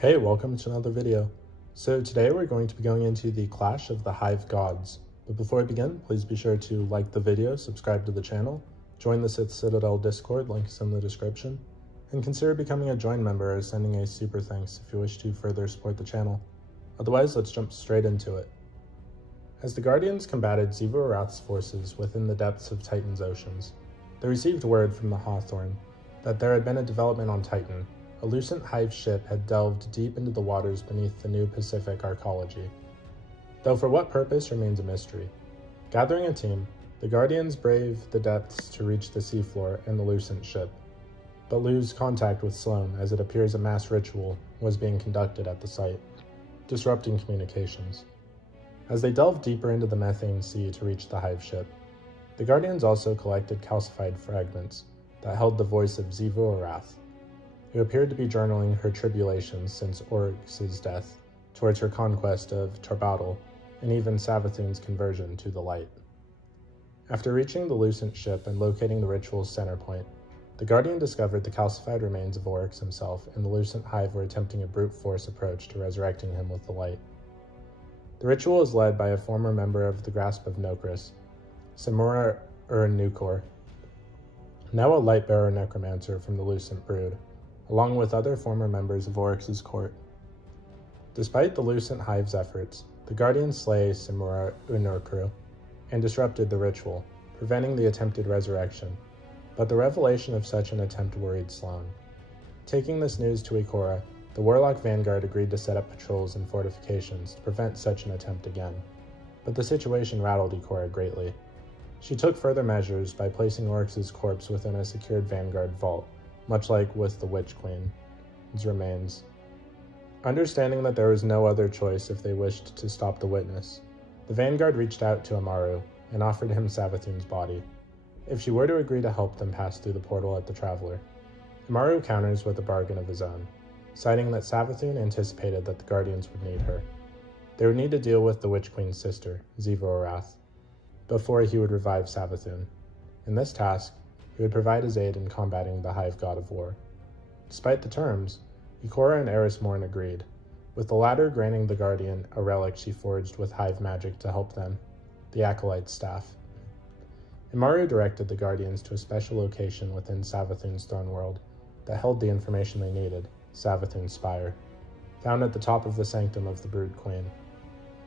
Hey, welcome to another video. So today we're going to be going into the Clash of the Hive Gods. But before I begin, please be sure to like the video, subscribe to the channel, join the Sith Citadel Discord, link is in the description, and consider becoming a join member or sending a super thanks if you wish to further support the channel. Otherwise, let's jump straight into it. As the Guardians combated Xivu Arath's forces within the depths of Titan's oceans, they received word from the Hawthorn that there had been a development on Titan. A lucent Hive ship had delved deep into the waters beneath the new Pacific arcology, though for what purpose remains a mystery. Gathering a team, the Guardians brave the depths to reach the seafloor and the lucent ship, but lose contact with Sloane as it appears a mass ritual was being conducted at the site, disrupting communications. As they delved deeper into the methane sea to reach the Hive ship, the Guardians also collected calcified fragments that held the voice of Xivu Arath, who appeared to be journaling her tribulations since Oryx's death, towards her conquest of Tarbadal, and even Savathun's conversion to the light. After reaching the lucent ship and locating the ritual's center point, the Guardian discovered the calcified remains of Oryx himself, and the lucent Hive were attempting a brute force approach to resurrecting him with the light. The ritual is led by a former member of the Grasp of Nokris, Samura Nukor, now a light-bearer necromancer from the lucent brood, along with other former members of Oryx's court. Despite the lucent Hive's efforts, the Guardians slay Samura Unurkru and disrupted the ritual, preventing the attempted resurrection, but the revelation of such an attempt worried Sloane. Taking this news to Ikora, the Warlock Vanguard agreed to set up patrols and fortifications to prevent such an attempt again, but the situation rattled Ikora greatly. She took further measures by placing Oryx's corpse within a secured Vanguard vault, much like with the Witch Queen's remains. Understanding that there was no other choice if they wished to stop the witness, the Vanguard reached out to Amaru and offered him Savathun's body, if she were to agree to help them pass through the portal at the Traveler. Amaru counters with a bargain of his own, citing that Savathun anticipated that the Guardians would need her. They would need to deal with the Witch Queen's sister, Xivu Arath, before he would revive Savathun. In this task, he would provide his aid in combating the Hive God of War. Despite the terms, Ikora and Eris Morn agreed, with the latter granting the Guardian a relic she forged with Hive magic to help them, the Acolyte's staff. Imaru directed the Guardians to a special location within Savathun's throne world that held the information they needed, Savathun's Spire, found at the top of the sanctum of the Brood Queen.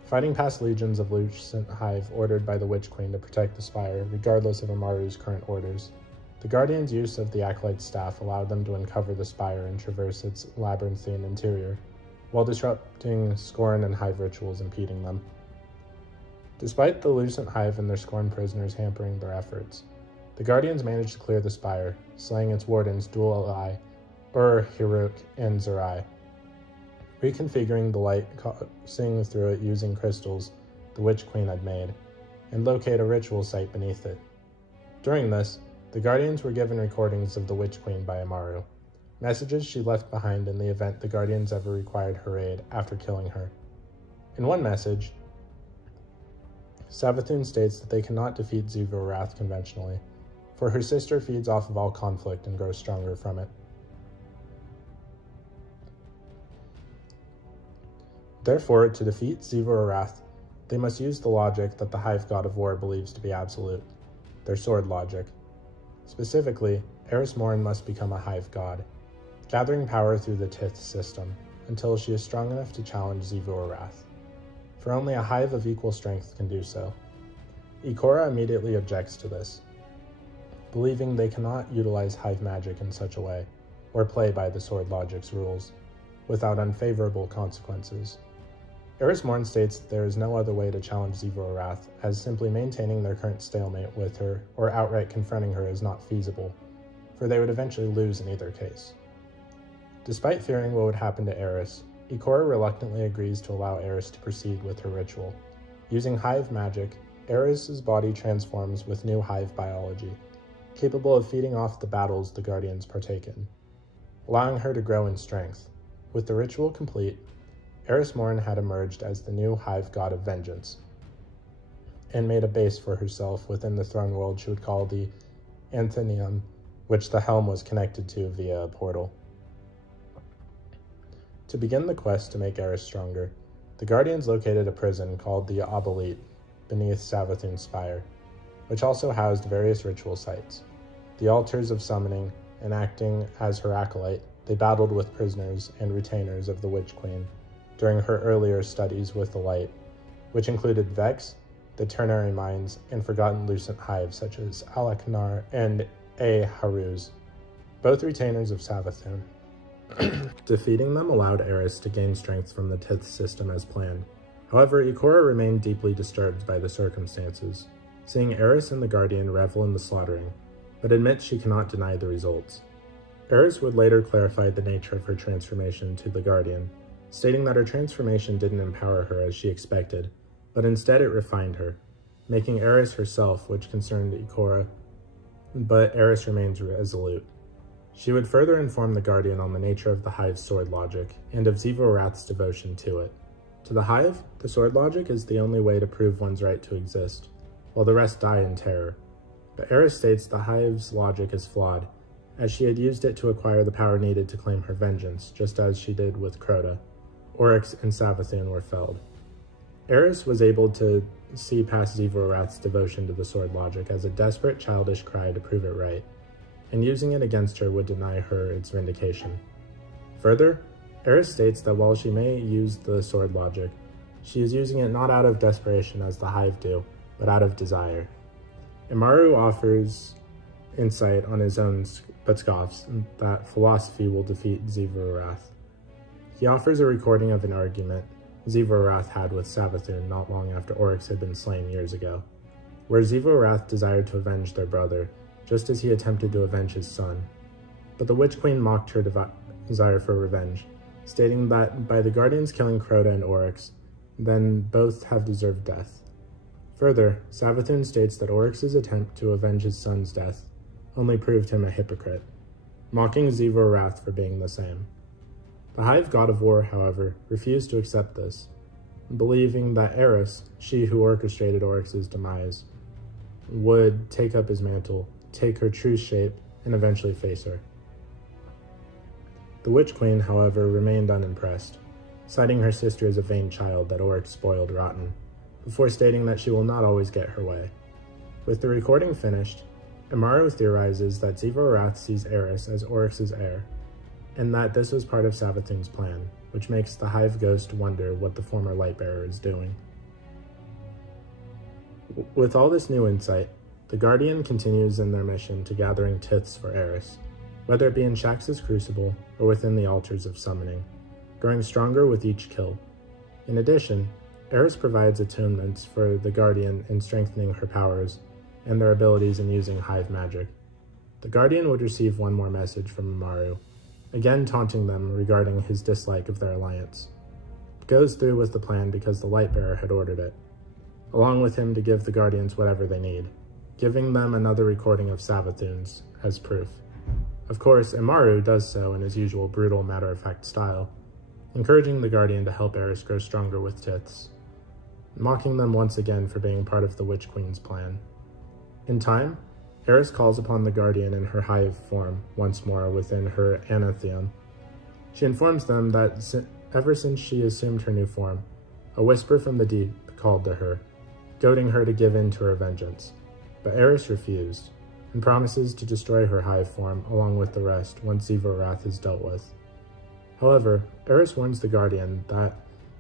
Fighting past legions of lucent Hive ordered by the Witch Queen to protect the Spire, regardless of Amaru's current orders, the Guardians' use of the Acolyte's staff allowed them to uncover the Spire and traverse its labyrinthine interior, while disrupting Scorn and Hive rituals impeding them. Despite the lucent Hive and their Scorn prisoners hampering their efforts, the Guardians managed to clear the Spire, slaying its wardens Dual Eye, Hiruk, and Zerai, reconfiguring the light, seeing through it using crystals the Witch Queen had made, and locate a ritual site beneath it. During this, the Guardians were given recordings of the Witch Queen by Amaru, messages she left behind in the event the Guardians ever required her aid after killing her. In one message, Savathun states that they cannot defeat Xivu Arath conventionally, for her sister feeds off of all conflict and grows stronger from it. Therefore, to defeat Xivu Arath, they must use the logic that the Hive God of War believes to be absolute, their sword logic. Specifically, Eris Morn must become a Hive God, gathering power through the Tith system until she is strong enough to challenge Xivu Arath, for only a Hive of equal strength can do so. Ikora immediately objects to this, believing they cannot utilize Hive magic in such a way, or play by the sword logic's rules, without unfavorable consequences. Eris Morn states that there is no other way to challenge Xivu Arath, as simply maintaining their current stalemate with her or outright confronting her is not feasible, for they would eventually lose in either case. Despite fearing what would happen to Eris, Ikora reluctantly agrees to allow Eris to proceed with her ritual. Using Hive magic, Eris's body transforms with new Hive biology, capable of feeding off the battles the Guardians partake in, allowing her to grow in strength. With the ritual complete, Eris Morn had emerged as the new Hive God of Vengeance, and made a base for herself within the throne world she would call the Anthenium, which the helm was connected to via a portal. To begin the quest to make Eris stronger, the Guardians located a prison called the Obelete beneath Savathun's spire, which also housed various ritual sites. The altars of summoning, and acting as her acolyte, they battled with prisoners and retainers of the Witch Queen during her earlier studies with the light, which included Vex, the Ternary Mines, and forgotten lucent hives such as Alaknar and Haruz, both retainers of Savathun. Defeating them allowed Eris to gain strength from the Tith system as planned. However, Ikora remained deeply disturbed by the circumstances, seeing Eris and the Guardian revel in the slaughtering, but admits she cannot deny the results. Eris would later clarify the nature of her transformation to the Guardian, stating that her transformation didn't empower her as she expected, but instead it refined her, making Eris herself, which concerned Ikora, but Eris remains resolute. She would further inform the Guardian on the nature of the Hive's sword logic, and of Zivo-Arath's devotion to it. To the Hive, the sword logic is the only way to prove one's right to exist, while the rest die in terror. But Eris states the Hive's logic is flawed, as she had used it to acquire the power needed to claim her vengeance, just as she did with Crota. Oryx and Savathun were felled. Eris was able to see past Zivo-Arath's devotion to the sword logic as a desperate childish cry to prove it right, and using it against her would deny her its vindication. Further, Eris states that while she may use the sword logic, she is using it not out of desperation as the Hive do, but out of desire. Immaru offers insight on his own but scoffs that philosophy will defeat Zivo-Arath. He offers a recording of an argument Zivo-Arath had with Savathun not long after Oryx had been slain years ago, where Zivo-Arath desired to avenge their brother, just as he attempted to avenge his son. But the Witch Queen mocked her desire for revenge, stating that by the Guardians killing Crota and Oryx, then both have deserved death. Further, Savathun states that Oryx's attempt to avenge his son's death only proved him a hypocrite, mocking Zivo-Arath for being the same. The Hive god of war, however, refused to accept this, believing that Eris, she who orchestrated Oryx's demise, would take up his mantle, take her true shape, and eventually face her. The Witch Queen, however, remained unimpressed, citing her sister as a vain child that Oryx spoiled rotten, before stating that she will not always get her way. With the recording finished, Immaru theorizes that Zivo-Arath sees Eris as Oryx's heir, and that this was part of Savathun's plan, which makes the Hive Ghost wonder what the former Lightbearer is doing. With all this new insight, the Guardian continues in their mission to gathering Tiths for Eris, whether it be in Shax's Crucible or within the altars of summoning, growing stronger with each kill. In addition, Eris provides attunements for the Guardian in strengthening her powers and their abilities in using Hive magic. The Guardian would receive one more message from Immaru, again taunting them regarding his dislike of their alliance. It goes through with the plan because the Lightbearer had ordered it, along with him to give the Guardians whatever they need, giving them another recording of Savathun's as proof. Of course, Immaru does so in his usual brutal, matter-of-fact style, encouraging the Guardian to help Eris grow stronger with Tiths, mocking them once again for being part of the Witch Queen's plan. In time, Eris calls upon the Guardian in her Hive form once more within her Anatheum. She informs them that ever since she assumed her new form, a whisper from the deep called to her, goading her to give in to her vengeance. But Eris refused, and promises to destroy her Hive form along with the rest once Zivo-Arath is dealt with. However, Eris warns the Guardian that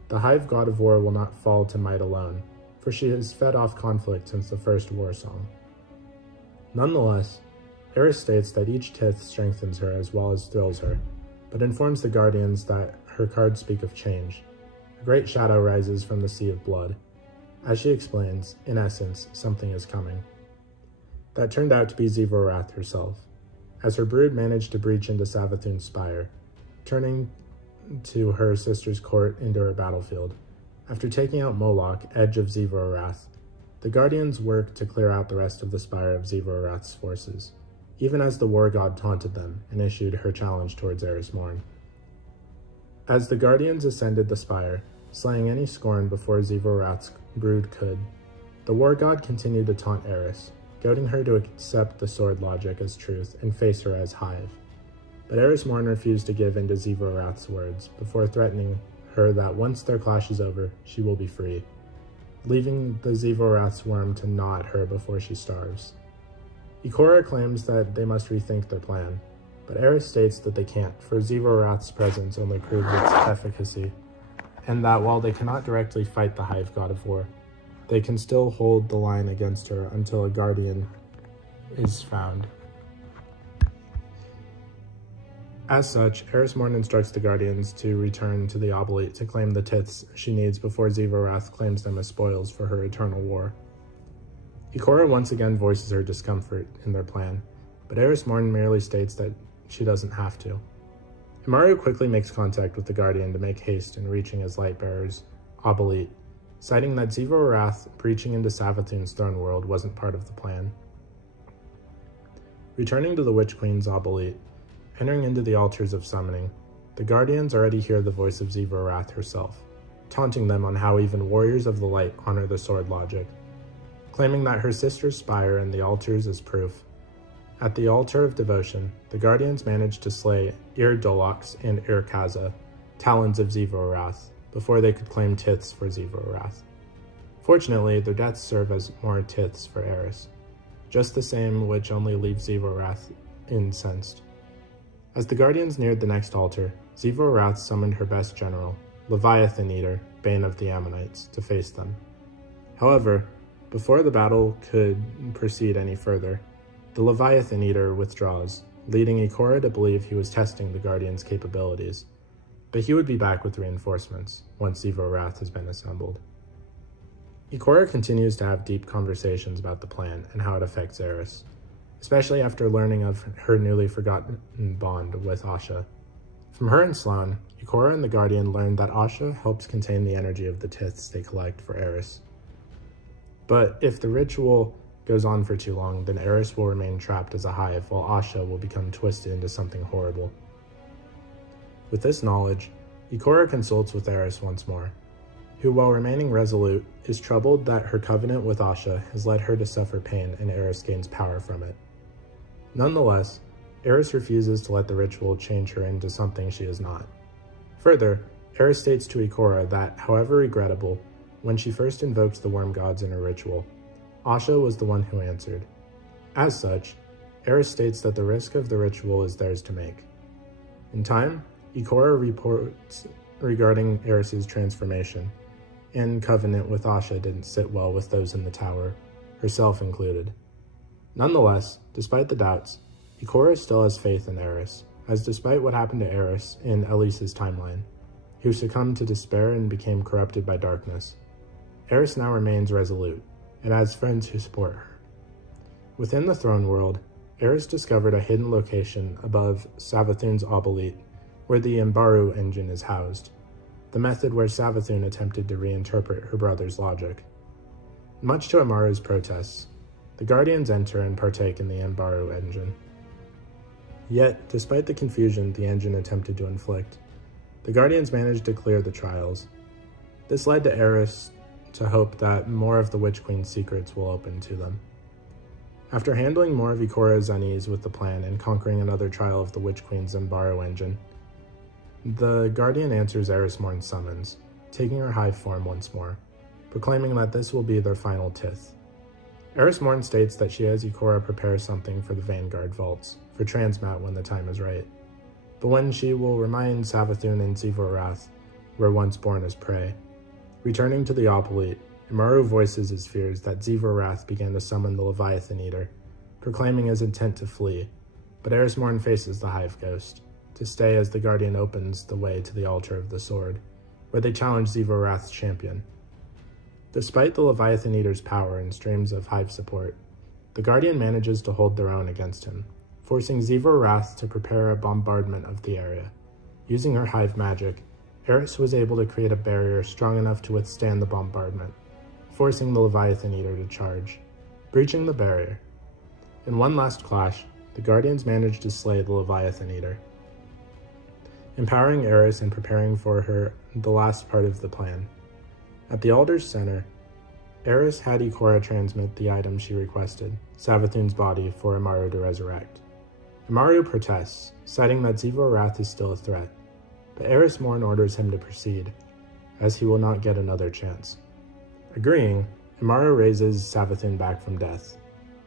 the Hive god of war will not fall to might alone, for she has fed off conflict since the first war song. Nonetheless, Eris states that each Tith strengthens her as well as thrills her, but informs the Guardians that her cards speak of change. A great shadow rises from the sea of blood. As she explains, in essence, something is coming. That turned out to be Zivo-Arath herself, as her brood managed to breach into Savathun's spire, turning to her sister's court into her battlefield. After taking out Moloch, edge of Zivo-Arath, the Guardians worked to clear out the rest of the spire of Zivo-Arath's forces, even as the war god taunted them and issued her challenge towards Eris Morn. As the Guardians ascended the spire, slaying any scorn before Zivo-Arath's brood could, the war god continued to taunt Eris, goading her to accept the sword logic as truth and face her as Hive. but Eris Morn refused to give in to Zevarath's words, before threatening her that once their clash is over, she will be free, leaving the Zevarath's worm to gnaw at her before she starves. Ikora claims that they must rethink their plan, but Eris states that they can't, for Zevarath's presence only proves its efficacy, and that while they cannot directly fight the Hive God of War, they can still hold the line against her until a guardian is found. As such, Eris Morn instructs the Guardians to return to the Obsolete to claim the tiths she needs before Zevarath claims them as spoils for her eternal war. Ikora once again voices her discomfort in their plan, but Eris Morn merely states that she doesn't have to. Immaru quickly makes contact with the Guardian to make haste in reaching his Lightbearer's Obsolete, citing that Zevarath breaching into Savathun's throne world wasn't part of the plan. Returning to the Witch Queen's Obsolete, entering into the altars of summoning, the Guardians already hear the voice of Zevarath herself, taunting them on how even warriors of the light honor the sword logic, claiming that her sister's spire and the altars is proof. At the altar of devotion, the Guardians managed to slay Dolox and Kaza, talons of Zevarath, before they could claim tiths for Zevarath. Fortunately, their deaths serve as more tiths for Eris, just the same which only leaves Zevarath incensed. As the Guardians neared the next altar, Zevarath summoned her best general, Leviathan Eater, Bane of the Ammonites, to face them. However, before the battle could proceed any further, the Leviathan Eater withdraws, leading Ikora to believe he was testing the Guardians' capabilities, but he would be back with reinforcements once Zevarath has been assembled. Ikora continues to have deep conversations about the plan and how it affects Eris, especially after learning of her newly forgotten bond with Asha. From her and Sloan, Ikora and the Guardian learned that Asha helps contain the energy of the tiths they collect for Eris. But if the ritual goes on for too long, then Eris will remain trapped as a hive, while Asha will become twisted into something horrible. With this knowledge, Ikora consults with Eris once more, who, while remaining resolute, is troubled that her covenant with Asha has led her to suffer pain and Eris gains power from it. Nonetheless, Eris refuses to let the ritual change her into something she is not. Further, Eris states to Ikora that, however regrettable, when she first invoked the worm gods in her ritual, Asha was the one who answered. As such, Eris states that the risk of the ritual is theirs to make. In time, Ikora reports regarding Eris's transformation, and covenant with Asha didn't sit well with those in the tower, herself included. Nonetheless, despite the doubts, Ikora still has faith in Eris, as despite what happened to Eris in Elise's timeline, who succumbed to despair and became corrupted by darkness, Eris now remains resolute, and has friends who support her. Within the throne world, Eris discovered a hidden location above Savathun's Obsolete, where the Mbaru engine is housed, the method where Savathun attempted to reinterpret her brother's logic. Much to Amaru's protests, the Guardians enter and partake in the Mbaru engine. Yet, despite the confusion the engine attempted to inflict, the Guardians managed to clear the trials. This led to Eris to hope that more of the Witch Queen's secrets will open to them. After handling more of Ikora's unease with the plan and conquering another trial of the Witch Queen's Mbaru engine, the Guardian answers Eris Morn's summons, taking her hive form once more, proclaiming that this will be their final tith. Eris Morn states that she has Ikora prepare something for the Vanguard vaults, for Transmat when the time is right, but when she will remind Savathun and Zevarath were once born as prey. Returning to the Obsolete, Immaru voices his fears that Zevarath began to summon the Leviathan Eater, proclaiming his intent to flee, but Eris Morn faces the Hive Ghost, to stay as the Guardian opens the way to the Altar of the Sword, where they challenge Zevarath's champion. Despite the Leviathan Eater's power and streams of Hive support, the Guardian manages to hold their own against him, forcing Zevarath to prepare a bombardment of the area. Using her Hive magic, Eris was able to create a barrier strong enough to withstand the bombardment, forcing the Leviathan Eater to charge, breaching the barrier. In one last clash, the Guardians managed to slay the Leviathan Eater, empowering Eris and preparing for her the last part of the plan. At the altar's center, Eris had Ikora transmit the item she requested, Savathun's body, for Immaru to resurrect. Immaru protests, citing that Zevor Wrath is still a threat, but Eris Morn orders him to proceed, as he will not get another chance. Agreeing, Immaru raises Savathun back from death,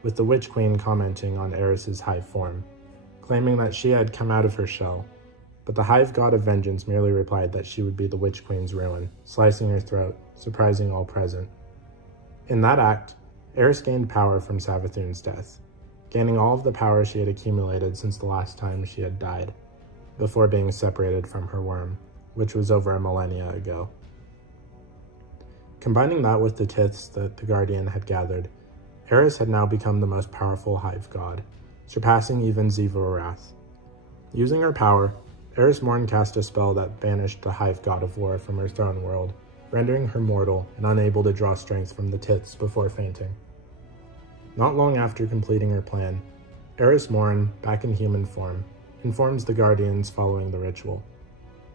with the Witch Queen commenting on Eris's hive form, claiming that she had come out of her shell, but the hive god of vengeance merely replied that she would be the Witch Queen's ruin, slicing her throat, surprising all present. In that act, Eris gained power from Savathun's death, gaining all of the power she had accumulated since the last time she had died, before being separated from her worm, which was over a millennia ago. Combining that with the tiths that the Guardian had gathered, Eris had now become the most powerful hive god, surpassing even Zevor Wrath. Using her power, Eris Morn cast a spell that banished the hive god of war from her throne world, rendering her mortal and unable to draw strength from the tiths before fainting. Not long after completing her plan, Eris Morn, back in human form, informs the Guardians following the ritual.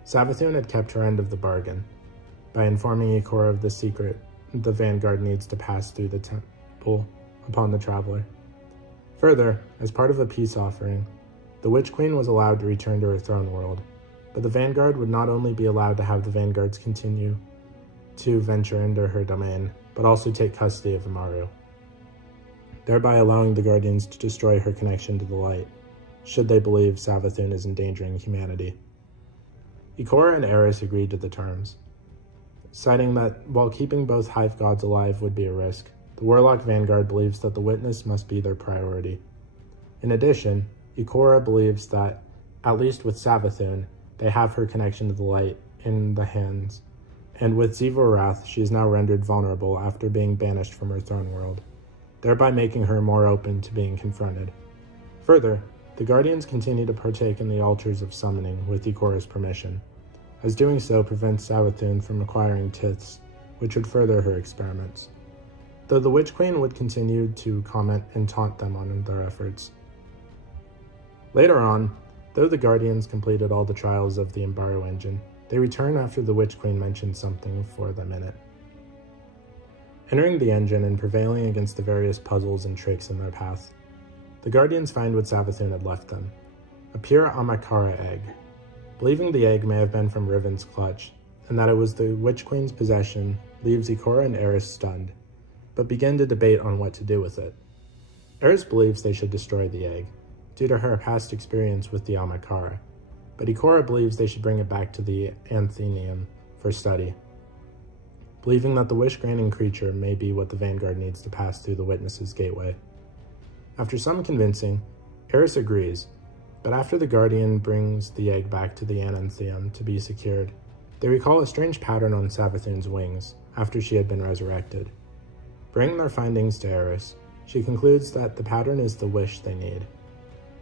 Savathun had kept her end of the bargain, by informing Ikora of the secret the Vanguard needs to pass through the temple upon the traveler. Further, as part of a peace offering, the Witch Queen was allowed to return to her throne world, but the Vanguard would not only be allowed to have the Vanguards continue to venture into her domain, but also take custody of Immaru, thereby allowing the Guardians to destroy her connection to the light, should they believe Savathun is endangering humanity. Ikora and Eris agreed to the terms, citing that while keeping both hive gods alive would be a risk, the Warlock Vanguard believes that the witness must be their priority. In addition, Ikora believes that, at least with Savathun, they have her connection to the light in the hands, and with Zevor Wrath, she is now rendered vulnerable after being banished from her throne world, thereby making her more open to being confronted. Further, the Guardians continue to partake in the altars of summoning with Ikora's permission, as doing so prevents Savathun from acquiring tiths, which would further her experiments, though the Witch Queen would continue to comment and taunt them on their efforts. Later on, though the Guardians completed all the trials of the Imbaru engine, they return after the Witch Queen mentioned something for them in it. Entering the engine and prevailing against the various puzzles and tricks in their path, the Guardians find what Savathun had left them, a pure Amakara egg. Believing the egg may have been from Riven's clutch, and that it was the Witch Queen's possession, leaves Ikora and Eris stunned, but begin to debate on what to do with it. Eris believes they should destroy the egg, due to her past experience with the Amakara, but Ikora believes they should bring it back to the Anthenium for study, believing that the wish-granting creature may be what the Vanguard needs to pass through the Witness's gateway. After some convincing, Eris agrees, but after the Guardian brings the egg back to the Anantheum to be secured, they recall a strange pattern on Savathun's wings after she had been resurrected. Bringing their findings to Eris, she concludes that the pattern is the wish they need,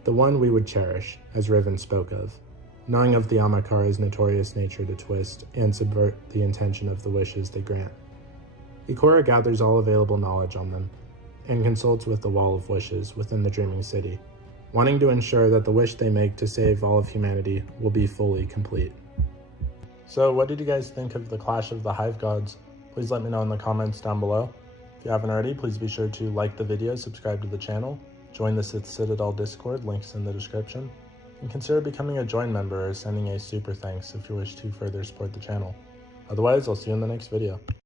the one we would cherish, as Riven spoke of, knowing of the Amakara's notorious nature to twist and subvert the intention of the wishes they grant. Ikora gathers all available knowledge on them, and consults with the Wall of Wishes within the Dreaming City, wanting to ensure that the wish they make to save all of humanity will be fully complete. So what did you guys think of the Clash of the Hive Gods? Please let me know in the comments down below. If you haven't already, please be sure to like the video, subscribe to the channel, join the Sith Citadel Discord, links in the description, and consider becoming a join member or sending a super thanks if you wish to further support the channel. Otherwise, I'll see you in the next video.